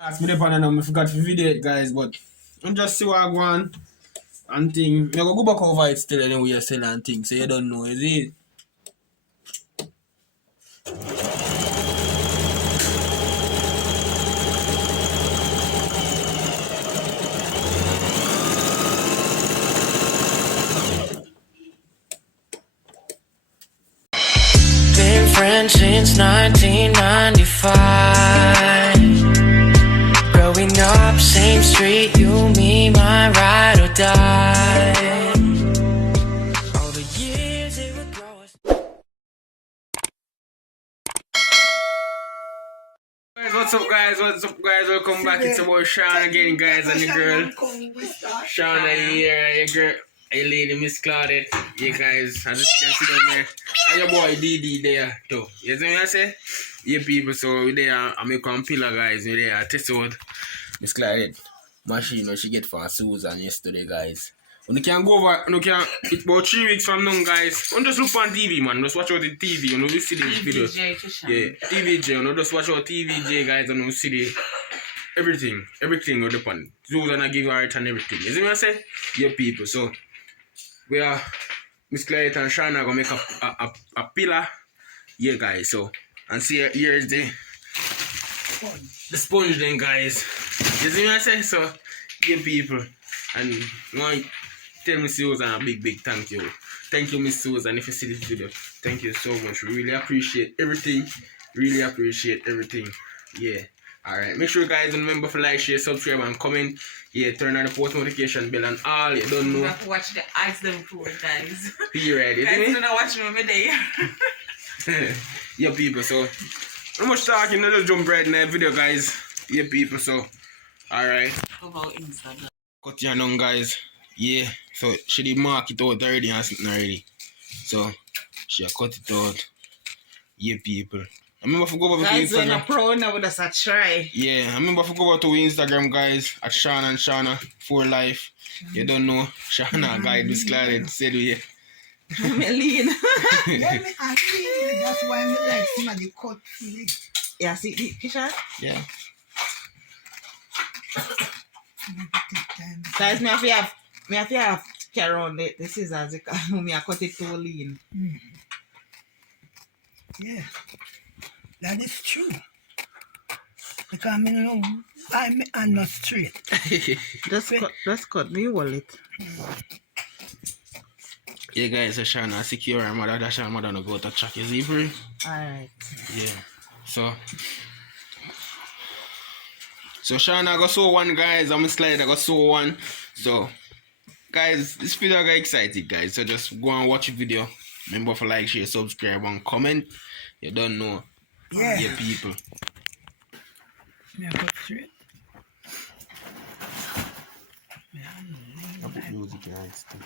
Ask me the pan and I forgot to video it, guys, but I'm just see what I want and thing. You go back over it still anyway, you sell and thing, so you don't know, is it? Been friends since 1995. Growing up, same street, you, me, my ride or die. All the years it would grow us. Guys, what's up, guys? What's up, guys? Welcome back. It's about Sean again, guys, and the girl. Shauna here, your girl, your lady, Miss Claudette. Yeah, guys, I just can see them there. And your boy DD there, too. You see what I say? Yeah, people, so we there, I make one pillar, guys. We there, test out Miss Claudette machine when she get from Susan yesterday, guys. When you can go over, you can, it's about 3 weeks from now, guys. Don't just look on TV, man. Just watch out the TV, you know, we see the video. Yeah, TVJ, you know, just watch out TVJ, guys, and you see the everything will depend. Susan, I give you art and everything. You see what I say? Yeah, people, so we are Miss Claudette and Shana gonna make a pillar. Yeah, guys, so, and see, here's the sponge then, guys. You see what I say? So, yeah, people, and want tell Miss Susan a big thank you. Thank you, Miss Susan, if you see this video. Thank you so much. We really appreciate everything. Really appreciate everything. Yeah. Alright. Make sure, guys, remember to like, share, subscribe, and comment. Yeah, turn on the post notification bell and all. You don't know. Watch the Ice Them Four, guys. Period. Guys, do not watch me every day. Yeah, people, so how much talking, not just jump right in that video, guys. Yeah, people, so alright. How about Instagram? Cut your on, guys. Yeah, so she did mark it out already and something already. So she cut it out. Yeah, people. I remember to go over to Guys, when a Instagram. pro now with us a try. Yeah, I remember to go over to Instagram, guys, at Sean and Shauna for life. You don't know, Shauna guide Miss Claudette said we. Melina. That's why I like somebody cut fully. Yeah, see, Kisha? Yeah. Guys, me have to have carry on the scissors because me I cut it too lean. Yeah, that is true. Because I know I'm not straight. Just cut me wallet. Yeah, guys, so Shauna secure her mother. That's her mother no go to track his April. Alright. Yeah. So Shauna got so one, guys. I'm slide I got so one. So guys, this video got excited, guys. So just go and watch the video. Remember to like, share, subscribe, and comment. You don't know. Yeah. Yeah, people. Me I cut straight. I put music in it too.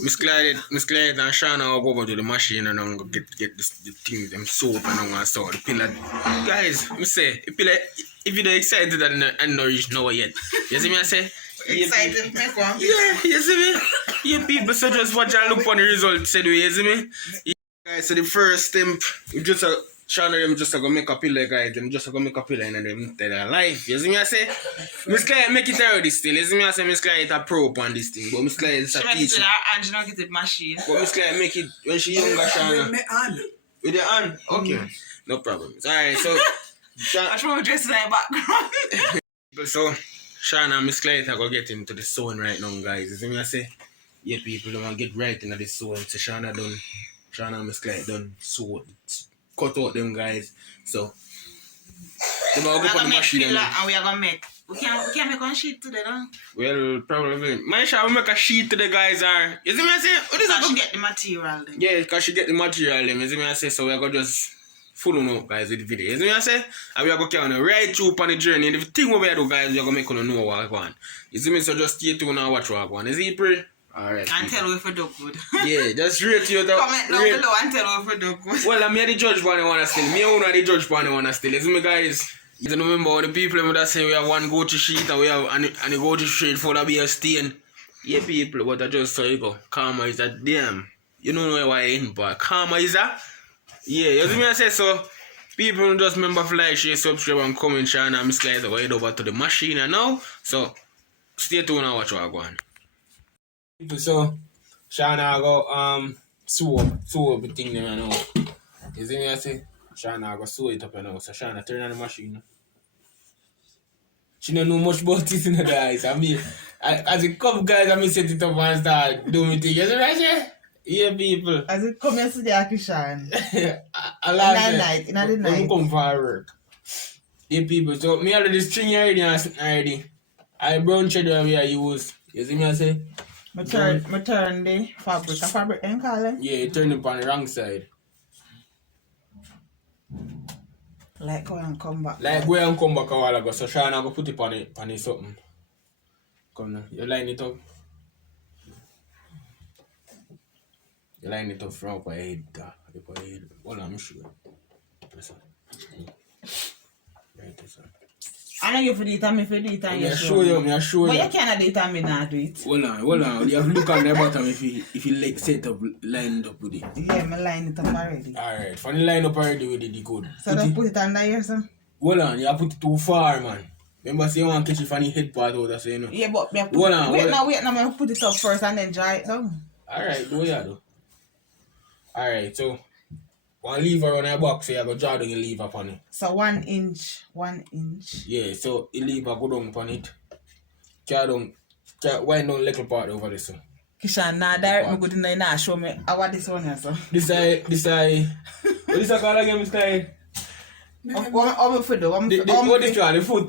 Miss Clyde and Shana will go over to the machine and I'm gonna get the thing, them soap and I'm gonna saw the pillar. Guys, me say, the pillar, if you're excited and not reach nowhere yet, you see me I say? Excited, me come. Yeah, you see me? You people, so just watch and look on the results, say, you see me? Yeah, guys, so the first stamp, you just Shana them just gonna make a pillar, guys. Them just gonna make a pillar and them tell their life. You see me I say? Miss Clyde make it already still. You see me I say Miss Clyde a pro on this thing, but Miss Clyde is a She make it teacher. with her hand, she don't get it machine. But Miss Clyde make it when she younger, Shana. Me hand. With your hand? Okay. No problem. Alright, so I should have dressed in her background. so Shana and Miss Clyde are gonna get into the zone right now, guys. You see me I say? Yeah, people don't wanna get right into the zone. So Shana and Miss Clyde done so cut out them guys. So they We gonna are go on gonna the make machine. pillar and we are gonna make. We can't make one sheet today, though. Well, probably. My shall we make a sheet to the guys are. You see me I say? What is So she that? get the material then. Yeah, because she get the material them. You see me I say? So we are gonna just follow now, guys, with the video. You see me I say? And we are gonna carry on right through on the journey. And the thing what we do, guys, we are gonna make you know what I want. You see me? So just stay tuned and watch what I want. Is it pretty? Alright. And tell her if we do good. Yeah, just rate you the Comment down below and tell her if we do good. Well, I'm here the judge one wanna still. Me and the judge one wanna still. You see me, guys? You don't remember all the people that say we have one go-to sheet and we have and the go-to sheet for that be a stain. Yeah, people, but I just saw you go. Karma is a damn. You don't know why I ain't, but karma is a. Yeah, you see me I say so. People just remember to like, share, subscribe, and comment, share, and Miss Clyde go head over to the machine and now. So stay tuned and watch what I go on. People, so Shana go sew up the thing them now. You see me I say? Shana go sew it up now. So Shana turn on the machine. She don't know much about this in the guys. I mean, as it come guys, I mean set it up and start doing it. You see what I say? Yeah, people. As it come yesterday, Akishan. I love In the it. night, in the When night. we come for work. Yeah, people. So me already string already. I brown cheddar we I use. You see me I say? I turn the fabric. A fabric then call it? Yeah, you turn it on the wrong side. Like go and come back. Like go and come back a while ago. So Shana go put it on it something. Come now. You line it up. You line it up from up your head. Up your head. Hold on, I'm sure. Press on. Right this one. I know you for do it and me for do it and Me you I show you. But you cannot do it and me not do it. Hold on. You have to look on the bottom if you like set up, lined up with it. Yeah, me line it up already. Alright, from the line up already with it, good. So don't put it under here, son? Hold on, you have to put it too far, man. Remember, say you want to catch it from the head part out there, so you know. Yeah, but me Hold on, wait now, me put it up first and then dry it down. Alright, do ya do. Alright, so one lever on your box, so you go draw down your lever upon it. So 1 inch. Yeah, so the lever go down upon it. Wind down a little part over this one. Kishan, now direct me good in there now, show me how this one is, so. This eye. What is that called again, Mr. Clyde? What me for do? What is that? The foot.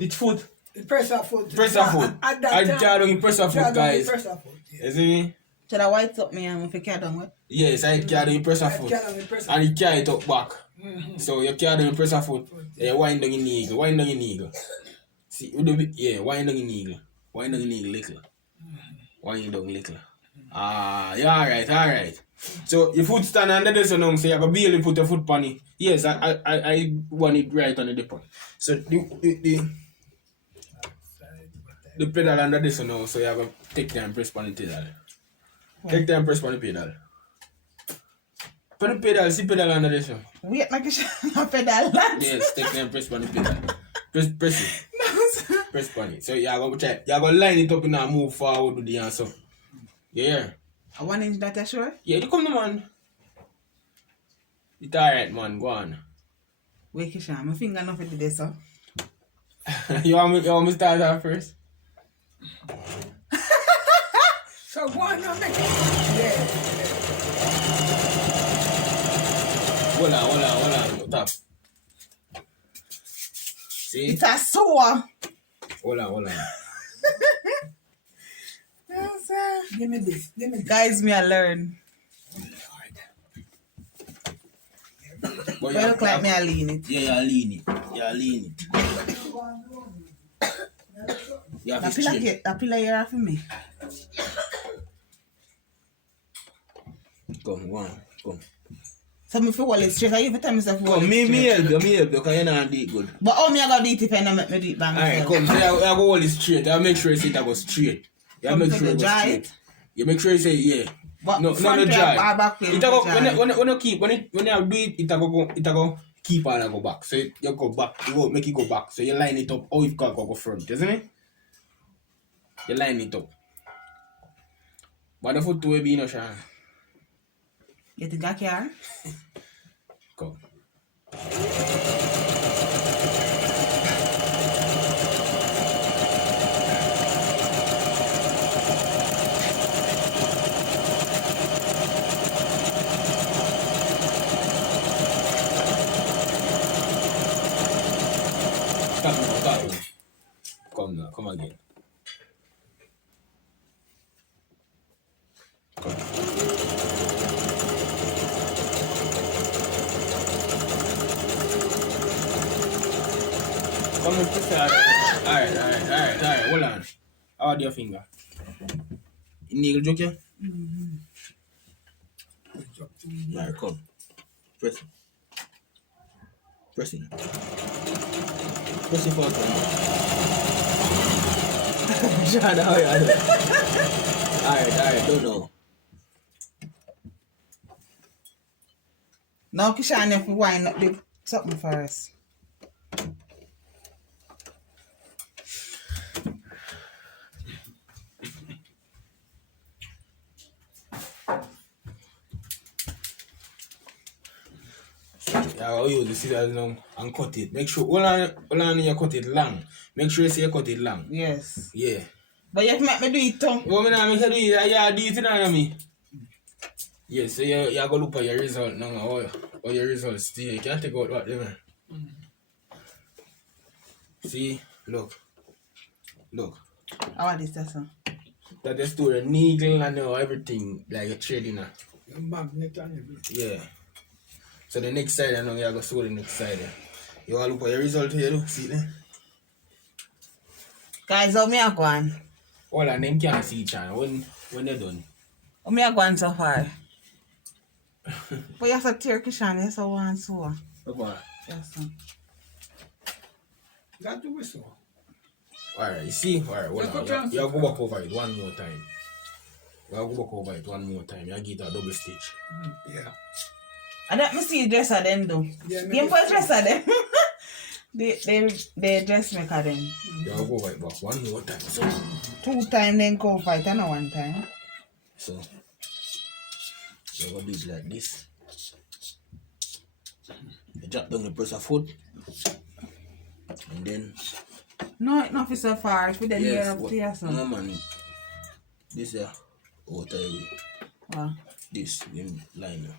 The pressure foot. Pressure foot. At I that draw down the pressure foot, guys. Pressure foot. Yeah. You see me? Should I white up me and if you carry down with? Yes, I carry the pressure foot. And you carry it up back. So you carry the pressure foot. Yeah, wind down your knee. See, wind down your knee. Wind down your knee little. Wind down little. Yeah, alright. So your foot stand under this one, so you have to barely put your foot on it. Yes, I want it right on the dip. So the pedal under this one now, so you have to take time and press on the pedal. Take time and press on the pedal. Put the pedal, see pedal under this one. Wait, my Kishan, pedal that. Yes, take time and press on the pedal. Press it. No, sir. Press on it. So you are going to try. You are going to line it up and move forward with the answer. Yeah. A 1 inch that you sure? Yeah, you come the man. It's alright, man. Go on. Wait, Kishan, my finger not for the day, so. you want me to start off first? So go on now, make it. Yeah. Hold on. Stop. See? It's a sore. Hold on. Yes, sir. Give me this. Guys, me I learn. But You look like me I lean it. Yeah, you lean it. You have to straight. That pillar here for me. Come, go on. Come. So me feel well, it's straight. I every time I say Come, hold it me straight. help you, because you not do it good. But how me I gonna do it if I don't make me do it by Alright, myself? come, so I go hold it straight. I make sure you see it go straight. You make sure it go dry straight. it. You make sure you say yeah. But No, front no way dry. or back way, It go dry. when you keep when you do it, it go keep and go back. So you go back, you go make it go back. So you line it up. Oh, if go front, isn't it? You line it up. But the foot will be no Sean. You think I care? Come. Stop now. Come now, come again. Come and push it. Alright. Hold on. How do your finger? Needle joke here? Alright, come. Press it. Press it. Press it for a time. Sean, how you do? Alright, don't know. Now Kishan, you have to wind up the something first. I'll use the scissors now and cut it. Make sure, hold on, you cut it long. Make sure you say you cut it long. Yes. Yeah. But you have to make me do it too. You want me to make you do it? Yeah, do it in me. Yes, so you go look at your result now. Or your results still. You can't take out what they man. See? Look. How is this song? That they store a needle and everything like a trading. The magnet and everything. Yeah. So the next side, I know you go sew the next side. You want to look at your result here, look, see there? Guys, how me a go on? All of them can't see each other when they're done. How me a go on so far? But you have to tear Kishan, you have to one so. Okay. Yes, sir. That do we so. Alright, you see? Alright, hold on. You go back over it one more time. You go back over it one more time. You give it a double stitch. Yeah. I don't see dresser them though. Yeah, You put dresser them. they dressmaker them. You go over it back one more time. So, 2 times then go fight and 1 time. you go do it like this. You drop down the press of foot. And then No, it's not so far. If we then yes, hear up to your son. no man. This here outer way. Wow. This then line now.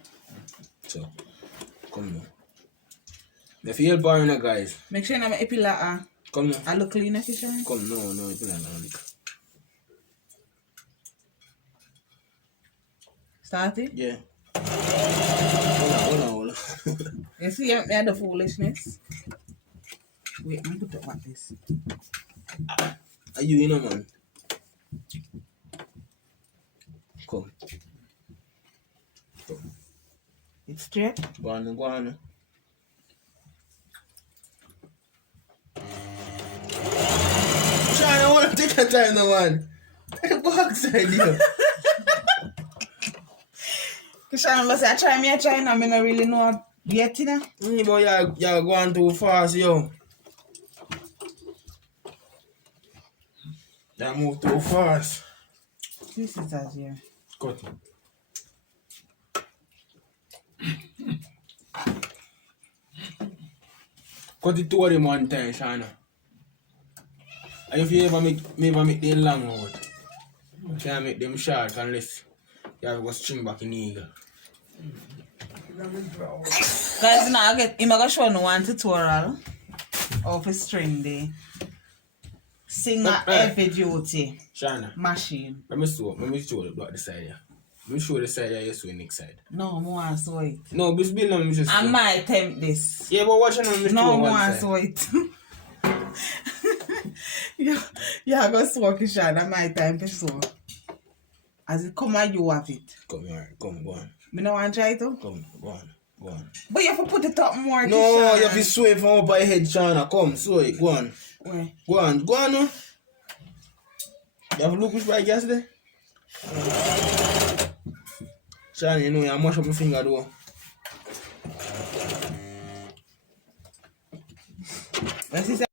So come now. If you help her now, guys. Make sure you have a pillar. Come now. I look clean if you shine. Come no, it's not look. Start it. Yeah. Hold on. You see, you had the foolishness. Wait, I'm put up like this. Are you in, man? Come. It's straight. Go on. Sean, I want to take your time now, man. Go outside here. Kishan must say, I try now. I don't really know yet, you know. But you're going too fast, yo. You move too fast. This is as here. Cut. Cut it two of them one time, Shana. And if you ever make them long out, you can't make them short unless you have to go string back in the eagle. Guys, now I'm going to show you one tutorial of a string there. Sing a heavy duty Shana, machine. let me show you the side here. Let me show you the side here, you show the next side. No, more I saw it. No, this bill let me just I might attempt this. yeah, but watch it on the No, more one I side. saw it. Yeah, I got so Kishan. I might time to sew. As it come out, you have it. Come here, come, go on. Me no want try to. Come, go on. Go on. But you have to put it up more. No, Kishan. you have to sew it from up by your head, Shana. Come, sew it. Go on. Where? Go on. Go on, no. You have a look which by gas there? Shana, you know, you mash up your finger, though. Let's see.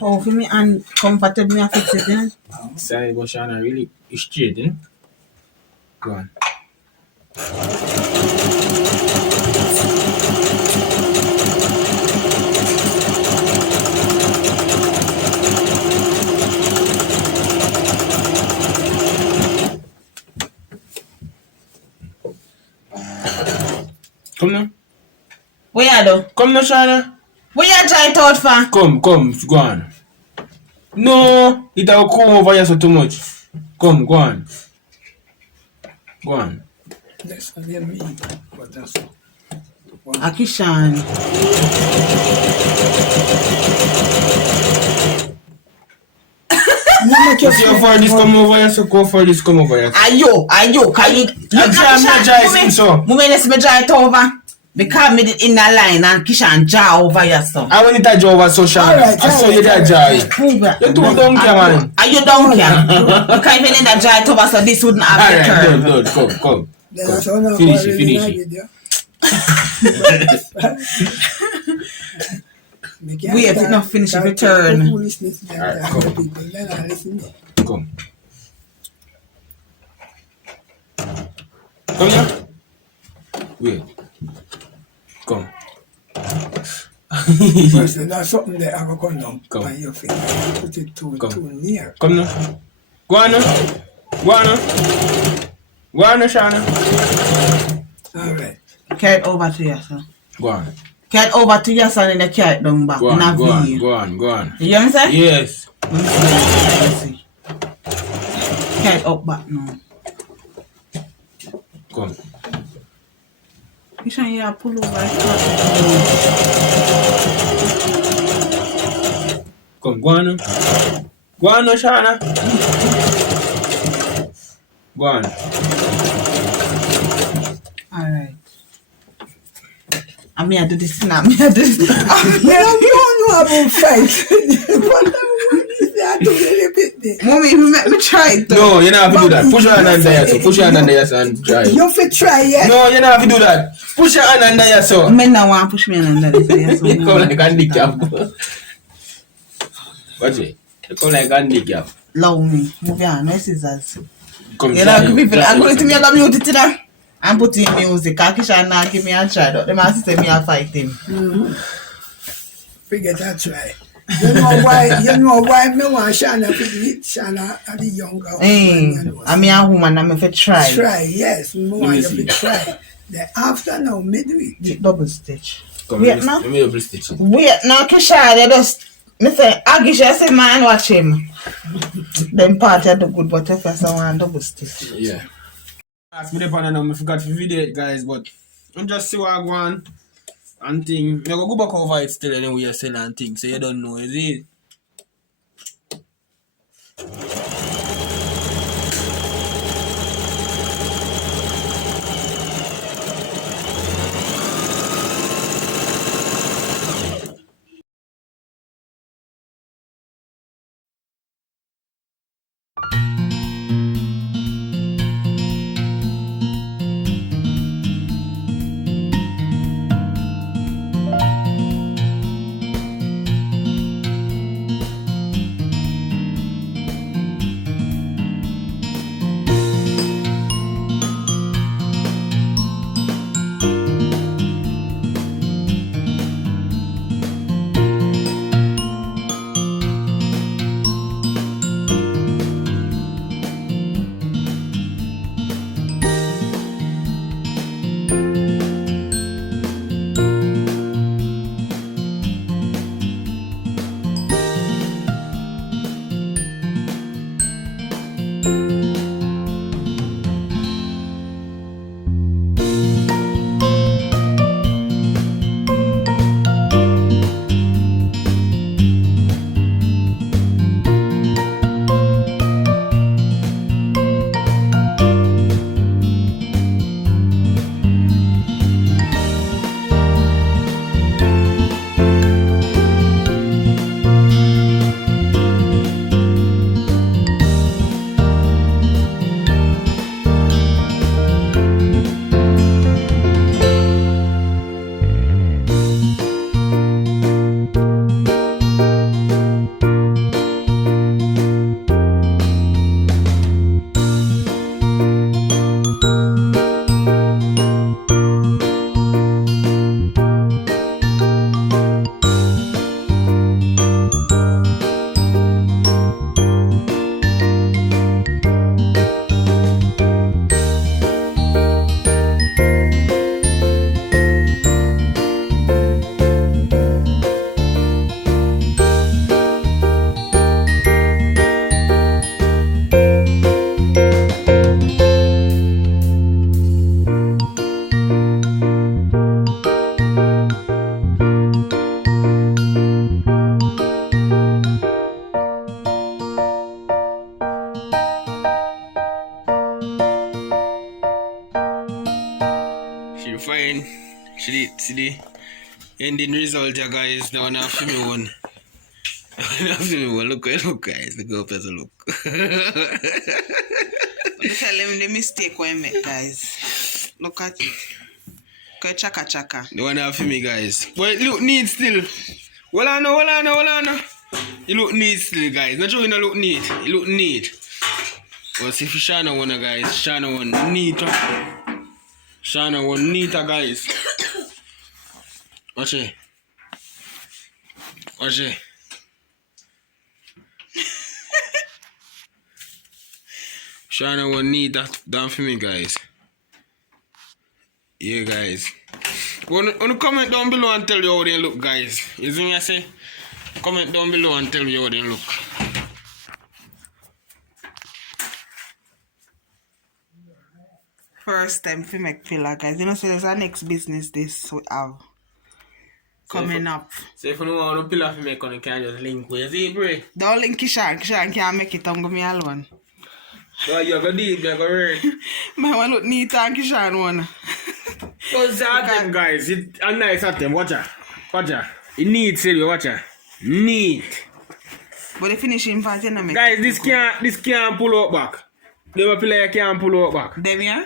How for me and comfortable me I fix it, you know? Sorry, but Shana, really, it's straight, you know? Go on. Come now. What you do? Come now, Shana. What you try it out for? Come, go on. No, it will come over here so too much. Come, go on. Go on. That's a little meat, but that's all. Akishan. If you for this come over here, so go for this come over here. Ayo, can you? I'm so. Mummy, let's me try it over. Because me did in a line and Kishan jar over here, so. I want it to jar over so Shana. Alright, I saw you there jar. You're too donkey, man. Are you donkey? You can't even in that jar it over, so this wouldn't have the Alright, curve. good. Come. Then I saw no Finish already it. video. Wait, if it not finish, it return. Alright, come. Then I listen. Come. Come here. Wait. Come. First, there's something that I go down Come. by your finger. Put it too near. Come now. Go on now. Go on now, Shana. Alright. Carry it over to you, sir. Go on. Carry it over to you, sir, and then carry it down back. Go in a on. V. Go on. You hear me say? Yes. Let's see. Carry it up back now. Come. You should hear pull over. Come, go on now. Go on now, Shana. Go on. Alright. I mean, I do this now. Me I do this. You don't know about fight. I do a little bit there. Mommy, you make me try it though. No, you don't have to do that. Push your hand under your so. Push your hand under your so and try. You fit try, yeah? No, you don't have to do that. Push your hand under your so. Men now want to push me under this. Yes, You come like handicap. Watch it. You come like handicap. Love me. Move your hand. No scissors. Come You know, people, I'm going to me a mute it today. I'm putting music. Akishan now give me a try. The man say me a fight him. Forget that try. You know why me want Shana to be Shana at the younger woman. I'm a woman. I'm a try. Try, yes. Me want you to try. Then after now, me do it. Double stitch. Come, Wait now. let me double stitch it. Wait now, Kishan. They just me say Agisha say man watch him. Them part of the good, but if I want double stitch. Yeah. Ask me the panel now. I forgot to video it, guys, but And just see what I want and thing. You go back over it still anyway you sell and thing, so you don't know, is it? She fine. She did see the ending result here guys. Now I have to me one. Look guys, look up as a look. You tell him the mistake we make, guys. Look at it. Okay, chaka chaka. The one have for me guys. But it look neat still. Hold on. It look neat still guys. Not sure it look neat. It look neat. But see if Shana one guys. Shana one neater. Shana one neater guys. Watch it. Watch it. Shana one neater done for me guys. Yeah guys. Wanna comment down below and tell you how they look guys. You see me I say? Comment down below and tell me how they look. First time for make filler, guys. You know, so there's our next business this we have coming up. So if you don't want to pillar for me, you can just link with you, bro. Don't link Kishan. Kishan can't make it. I'm going to me alone. No, you're going to do it, you're going to My one look neat and Kishan one. What's that them guys? It's nice at them, watch her. Watch her. It needs Sylvia, watch her. Neat. But the finishing part, you know, make Guys, this can't pull out back. The other player can't pull out back. them, yeah?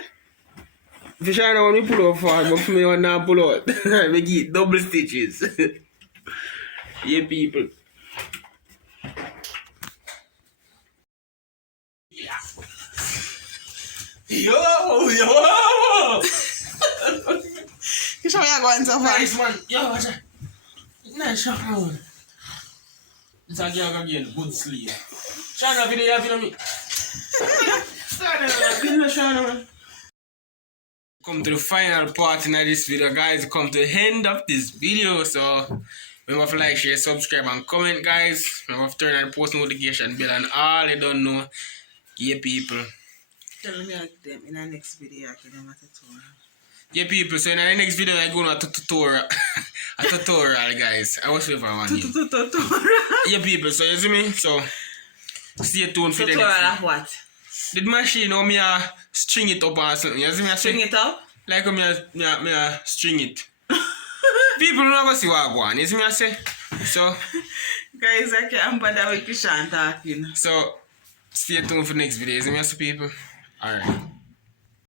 If you try to pull out forward, but for me, one not pull out. We get double stitches. Yeah, people. Yo! Kishan, we are going so far. Nice man. Yo, watch her. Nice shot, man. It's a girl again, good sleep. Shana, video, you me. Shana, man. Come to the final part in this video, guys. Come to the end of this video. So remember to like, share, subscribe, and comment, guys. Remember to turn on the post notification bell and all you don't know. Yeah, people. Tell me them in the next video. I can them at it. Yeah, people, so in the next video, I'm going to tutorial. A tutorial, guys. I was with my man. Yeah, people, so you see me? So, stay tuned for the next Tutorial video. of what? The machine, how me string it up or something. You see me? String it up? Like how me string it. People don't go see what I go on. You see me? I say? So, Guys, I can't bother with Kishan talking. so, stay tuned for the next video. You see me? I say, people? Alright.